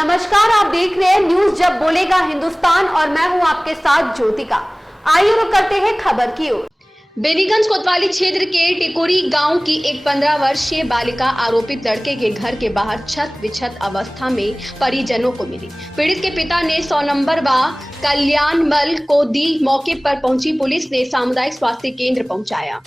नमस्कार, आप देख रहे हैं न्यूज जब बोलेगा हिंदुस्तान और मैं हूं आपके साथ ज्योतिका। आइए रुक करते हैं खबर की ओर। बेनीगंज कोतवाली क्षेत्र के टिकोरी गांव की एक 15 वर्षीय बालिका आरोपित लड़के के घर के बाहर छत विछत अवस्था में परिजनों को मिली। पीड़ित के पिता ने 100 नंबर व कल्याणमल को दी। मौके पर पहुंची पुलिस ने सामुदायिक स्वास्थ्य केंद्र पहुंचाया।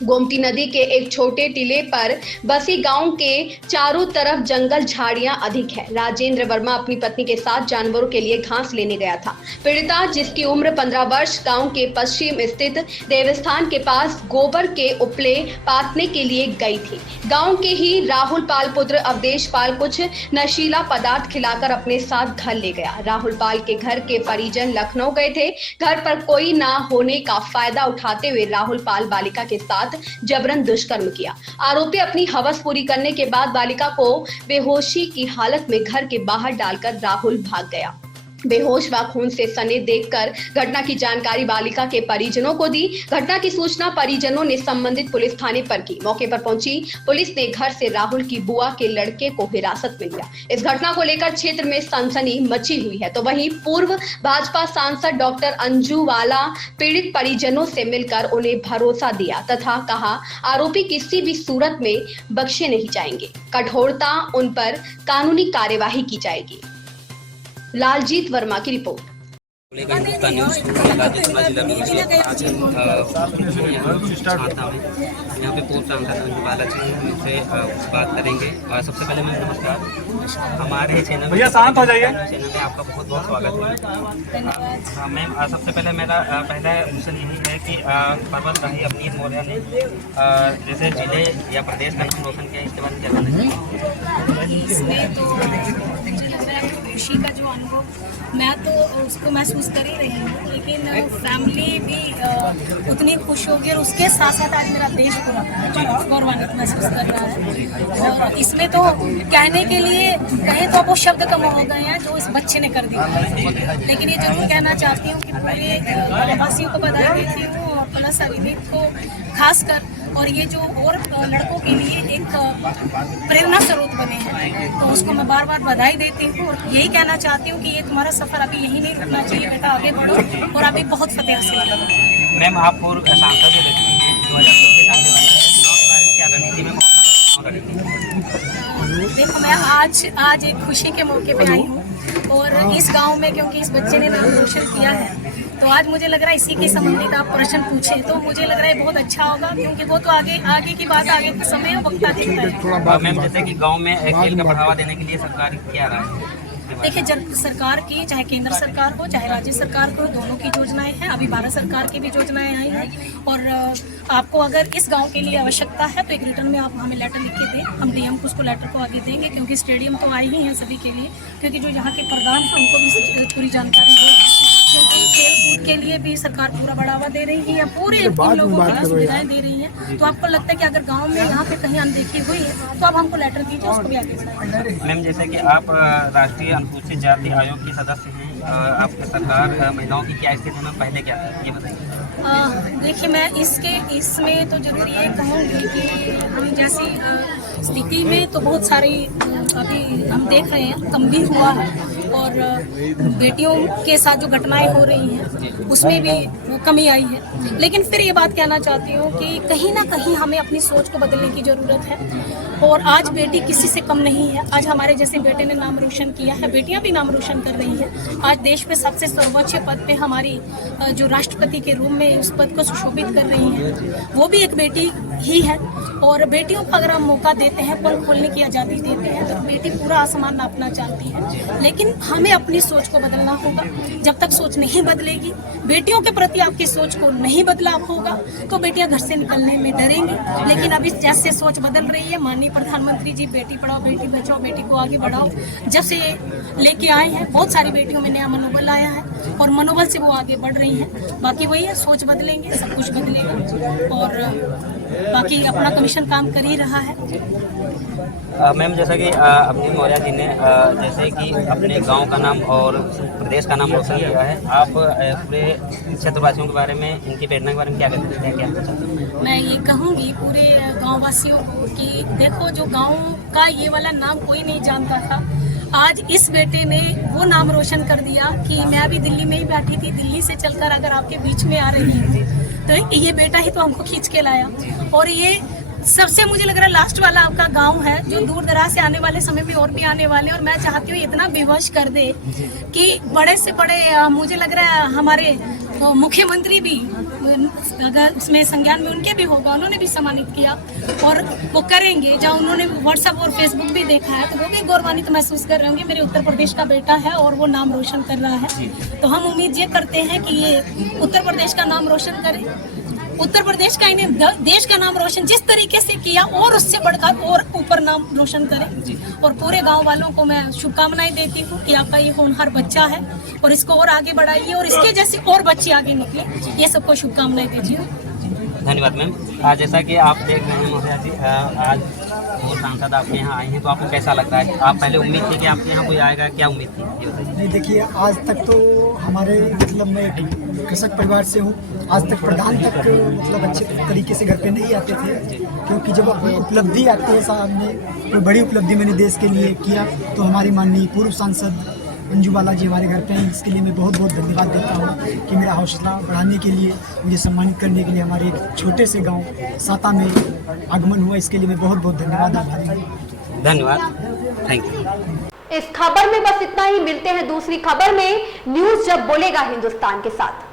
गोमती नदी के एक छोटे टीले पर बसी गांव के चारों तरफ जंगल झाड़ियां अधिक है। राजेंद्र वर्मा अपनी पत्नी के साथ जानवरों के लिए घास लेने गया था। पीड़िता, जिसकी उम्र 15 वर्ष, गांव के पश्चिम स्थित देवस्थान के पास गोबर के उपले पाटने के लिए गई थी। गांव के ही राहुल पाल पुत्र अवधेश पाल कुछ नशीला पदार्थ खिलाकर अपने साथ घर ले गया। राहुल पाल के घर के परिजन लखनऊ गए थे। घर पर कोई ना होने का फायदा उठाते हुए राहुल पाल बालिका के साथ जबरन दुष्कर्म किया। आरोपी अपनी हवस पूरी करने के बाद बालिका को बेहोशी की हालत में घर के बाहर डालकर राहुल भाग गया। बेहोश व खून से सने देखकर घटना की जानकारी बालिका के परिजनों को दी। घटना की सूचना परिजनों ने संबंधित पुलिस थाने पर की। मौके पर पहुंची पुलिस ने घर से राहुल की बुआ के लड़के को हिरासत में लिया। इस घटना को लेकर क्षेत्र में सनसनी मची हुई है। तो वहीं पूर्व भाजपा सांसद डॉक्टर अंजू वाला पीड़ित परिजनों से मिलकर उन्हें भरोसा दिया तथा कहा, आरोपी किसी भी सूरत में बख्शे नहीं जाएंगे। कठोरता उन पर कानूनी कार्यवाही की जाएगी। लालजीत वर्मा की रिपोर्ट। हिंदुस्तान न्यूज़ जिला आज यहाँ पे पूर्व सांसद अंजू वाला जी उनसे बात करेंगे। और सबसे पहले मैं नमस्कार, हमारे चैनल में आपका बहुत बहुत स्वागत है। मैम, सबसे पहले मेरा पहला क्वेश्चन यही है कि पर्वतराही अवनीत मौर्य ने जैसे जिले या प्रदेश का नाम रोशन किया, इसके बारे में क्या कहना चाहिए? खुशी का जो अनुभव मैं तो उसको महसूस कर ही रही हूँ, लेकिन फैमिली भी उतनी खुश होगी और उसके साथ साथ आज मेरा देश पूरा गौरवान्वित महसूस कर रहा है। और इसमें तो कहने के लिए कहें तो वो शब्द कम हो गए हैं जो इस बच्चे ने कर दिया है। लेकिन ये जरूर कहना चाहती हूँ कि पूरे प्रवासियों को बधाई देती हूँ और प्लस अभिनीत को खासकर, और ये जो और लड़कों के लिए एक प्रेरणा स्रोत बने हैं, तो उसको मैं बार बार बधाई देती हूँ और यही कहना चाहती हूँ कि ये तुम्हारा सफर अभी यही नहीं रुकना चाहिए बेटा, आगे बढ़ो और अभी बहुत फतेह हासिल करो। मैम, आप पूर्व सांसद भी रही हैं, 2024 देखो, मैं आज एक खुशी के मौके पे आई हूँ और इस गांव में, क्योंकि इस बच्चे ने नाम रोशन किया है, तो आज मुझे लग रहा है इसी के संबंधित आप प्रश्न पूछे तो मुझे लग रहा है बहुत अच्छा होगा, क्योंकि वो तो आगे की बात, आगे का समय वक्त है। मैम, जैसे कि गांव में खेल का बढ़ावा देने के लिए सरकार क्या रहा है? देखिए, जब सरकार की, चाहे केंद्र सरकार हो चाहे राज्य सरकार को, दोनों की योजनाएं हैं। अभी भारत सरकार की भी योजनाएं आई हैं और आपको अगर इस गांव के लिए आवश्यकता है तो एक रिटर्न में आप हमें लेटर लिख के दें, हम डीएम को उसको लेटर को आगे देंगे, क्योंकि स्टेडियम तो आए ही हैं सभी के लिए, क्योंकि जो यहाँ के प्रधान हैं उनको भी पूरी जानकारी है, क्योंकि खेल कूद के लिए भी सरकार पूरा बढ़ावा दे रही है, पूरे इन लोगों को सुविधाएं दे रही है। तो आपको लगता है कि अगर गाँव में यहाँ पे कहीं अनदेखी हुई है तो आप हमको लेटर दीजिए, उसको भी आगे बढ़ाएंगे। मैम, जैसे कि आप राष्ट्रीय अनुसूचित जाति आयोग की सदस्य हैं, आपकी सरकार महिलाओं की क्या स्थिति में पहले क्या है, ये बताइए। देखिए, मैं इसमें तो जरूर ये कहूँगी कि हम जैसी स्थिति में तो बहुत सारी अभी हम देख रहे हैं, कम भी हुआ है और बेटियों के साथ जो घटनाएं हो रही हैं उसमें भी वो कमी आई है। लेकिन फिर ये बात कहना चाहती हूँ कि कहीं ना कहीं हमें अपनी सोच को बदलने की ज़रूरत है और आज बेटी किसी से कम नहीं है। आज हमारे जैसे बेटे ने नाम रोशन किया है, बेटियां भी नाम रोशन कर रही हैं। आज देश में सबसे सर्वोच्च पद पे हमारी जो राष्ट्रपति के रूप में उस पद को सुशोभित कर रही हैं, वो भी एक बेटी ही है। और बेटियों को अगर हम मौका देते हैं, पल खोलने की आज़ादी देते हैं, तो बेटी पूरा आसमान नापना चाहती है। लेकिन हमें अपनी सोच को बदलना होगा। जब तक सोच नहीं बदलेगी, बेटियों के प्रति आपकी सोच को नहीं बदलाव होगा, तो बेटियां घर से निकलने में डरेंगी। लेकिन अभी जैसे सोच बदल रही है, माननीय प्रधानमंत्री जी बेटी पढ़ाओ बेटी बचाओ, बेटी को आगे बढ़ाओ, जब से लेके आए हैं, बहुत सारी बेटियों में नया मनोबल आया है और मनोबल से वो आगे बढ़ रही हैं। बाकी वही है, सोच बदलेंगे सब कुछ बदलेगा और बाकी अपना कमीशन काम कर ही रहा है। मैम, जैसा कि अवनीत मौर्य जी ने जैसे कि अपने गांव का नाम और प्रदेश का नाम रोशन किया है, आप पूरे क्षेत्रवासियों के बारे में, इनकी प्रेरणा के बारे में क्या कहते हैं, क्या चाहते हैं? मैं ये कहूँगी पूरे गाँव वासियों को कि देखो, जो गाँव का ये वाला नाम कोई नहीं जानता था, आज इस बेटे ने वो नाम रोशन कर दिया कि मैं अभी दिल्ली में ही बैठी थी, दिल्ली से चलकर अगर आपके बीच में आ रही हूँ तो ये बेटा ही तो हमको खींच के लाया। और ये सबसे मुझे लग रहा है लास्ट वाला आपका गांव है जो दूर दराज से आने वाले समय में और भी आने वाले, और मैं चाहती हूँ इतना विवश कर दे कि बड़े से बड़े मुझे लग रहा है हमारे मुख्यमंत्री भी अगर उसमें संज्ञान में उनके भी होगा, उन्होंने भी सम्मानित किया और वो करेंगे। जहाँ उन्होंने व्हाट्सएप और फेसबुक भी देखा है तो वो भी गौरवान्वित महसूस कर रहे होंगे, मेरे उत्तर प्रदेश का बेटा है और वो नाम रोशन कर रहा है। तो हम उम्मीद ये करते हैं कि ये उत्तर प्रदेश का नाम रोशन करे, उत्तर प्रदेश का इन्हें देश का नाम रोशन जिस तरीके से किया और उससे बढ़कर और ऊपर नाम रोशन करे। और पूरे गांव वालों को मैं शुभकामनाएं देती हूँ कि आपका ये होनहार बच्चा है और इसको और आगे बढ़ाइए और इसके जैसे और बच्चे आगे निकले, ये सबको शुभकामनाएं देती हूँ। धन्यवाद मैम। जैसा कि आप देख रहे हैं महोदया जी, आज वो सांसद आपके यहाँ आए हैं तो आपको कैसा लग रहा है? आप पहले उम्मीद थी कि आपके यहाँ कोई आएगा, क्या उम्मीद थी? ये बताइए। नहीं, देखिए आज तक तो हमारे मतलब मैं कृषक परिवार से हूँ, आज तक प्रधान तक मतलब अच्छे तरीके से घर पे नहीं आते थे, क्योंकि जब अपनी उपलब्धि आती है सामने, कोई बड़ी उपलब्धि मैंने देश के लिए किया तो हमारी माननीय पूर्व सांसद अंजू बाला जी हमारे घर पे हैं, इसके लिए मैं बहुत बहुत धन्यवाद देता हूँ कि मेरा हौसला बढ़ाने के लिए, मुझे सम्मानित करने के लिए हमारे एक छोटे से गांव साता में आगमन हुआ, इसके लिए मैं बहुत बहुत धन्यवाद आभारी हूँ। धन्यवाद, थैंक यू। इस खबर में बस इतना ही। मिलते हैं दूसरी खबर में न्यूज़ जब बोलेगा हिंदुस्तान के साथ।